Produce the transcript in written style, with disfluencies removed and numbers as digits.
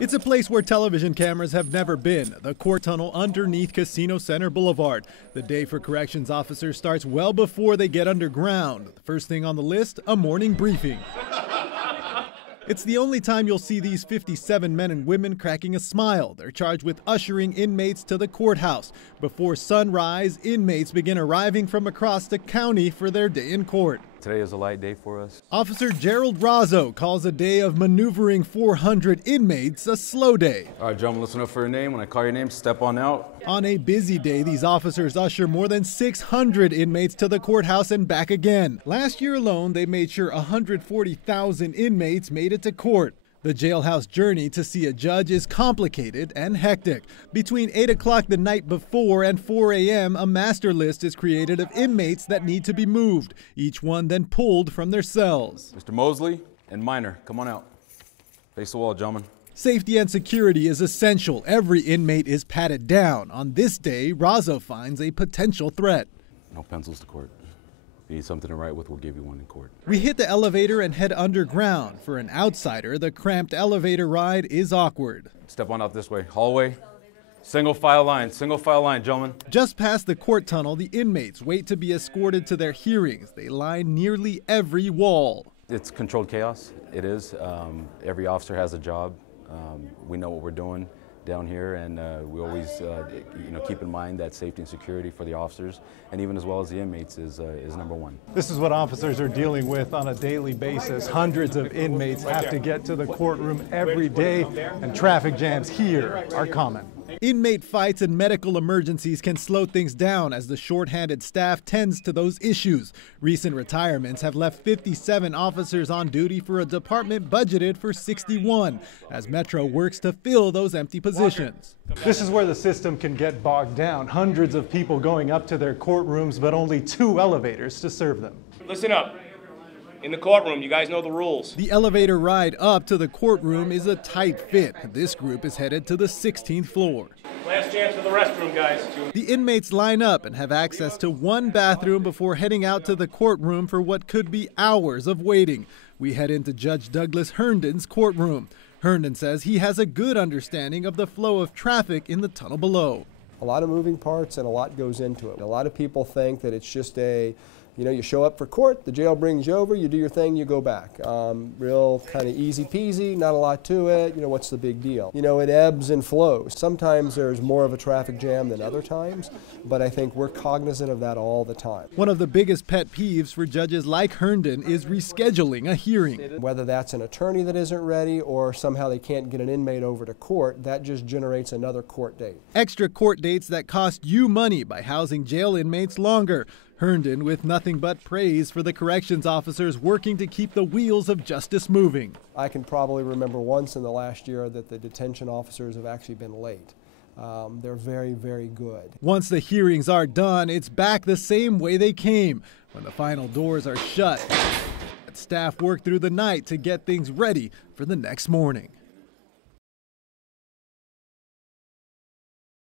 It's a place where television cameras have never been, the court tunnel underneath Casino Center Boulevard. The day for corrections officers starts well before they get underground. The first thing on the list, a morning briefing. It's the only time you'll see these 57 men and women cracking a smile. They're charged with ushering inmates to the courthouse. Before sunrise, inmates begin arriving from across the county for their day in court. Today is a light day for us. Officer Gerald Razzo calls a day of maneuvering 400 inmates a slow day. All right, gentlemen, listen up for your name. When I call your name, step on out. On a busy day, these officers usher more than 600 inmates to the courthouse and back again. Last year alone, they made sure 140,000 inmates made it to court. The jailhouse journey to see a judge is complicated and hectic. Between 8 o'clock the night before and 4 a.m., a master list is created of inmates that need to be moved, each one then pulled from their cells. Mr. Mosley and Minor, come on out. Face the wall, gentlemen. Safety and security is essential. Every inmate is patted down. On this day, Razzo finds a potential threat. No pencils to court. If you need something to write with, we'll give you one in court. We hit the elevator and head underground. For an outsider, the cramped elevator ride is awkward. Step on out this way. Hallway. Single file line, gentlemen. Just past the court tunnel, the inmates wait to be escorted to their hearings. They line nearly every wall. It's controlled chaos. It is. Every officer has a job. We know what we're doing down here, and we always keep in mind that safety and security for the officers, and even as well as the inmates, is number one. This is what officers are dealing with on a daily basis. Hundreds of inmates have to get to the courtroom every day, and traffic jams here are common. Inmate fights and medical emergencies can slow things down as the shorthanded staff tends to those issues. Recent retirements have left 57 officers on duty for a department budgeted for 61, as Metro works to fill those empty positions. This is where the system can get bogged down. Hundreds of people going up to their courtrooms, but only 2 elevators to serve them. Listen up. In the courtroom, you guys know the rules. The elevator ride up to the courtroom is a tight fit. This group is headed to the 16th floor. Last chance for the restroom, guys. The inmates line up and have access to one bathroom before heading out to the courtroom for what could be hours of waiting. We head into Judge Douglas Herndon's courtroom. Herndon says he has a good understanding of the flow of traffic in the tunnel below. A lot of moving parts and a lot goes into it. A lot of people think that it's just you show up for court, the jail brings you over, you do your thing, you go back. Real kind of easy peasy, not a lot to it, what's the big deal? It ebbs and flows. Sometimes there's more of a traffic jam than other times, but I think we're cognizant of that all the time. One of the biggest pet peeves for judges like Herndon is rescheduling a hearing. Whether that's an attorney that isn't ready or somehow they can't get an inmate over to court, that just generates another court date. Extra court dates that cost you money by housing jail inmates longer. Herndon with nothing but praise for the corrections officers working to keep the wheels of justice moving. I can probably remember once in the last year that the detention officers have actually been late. They're very, very good. Once the hearings are done, it's back the same way they came. When the final doors are shut, staff work through the night to get things ready for the next morning.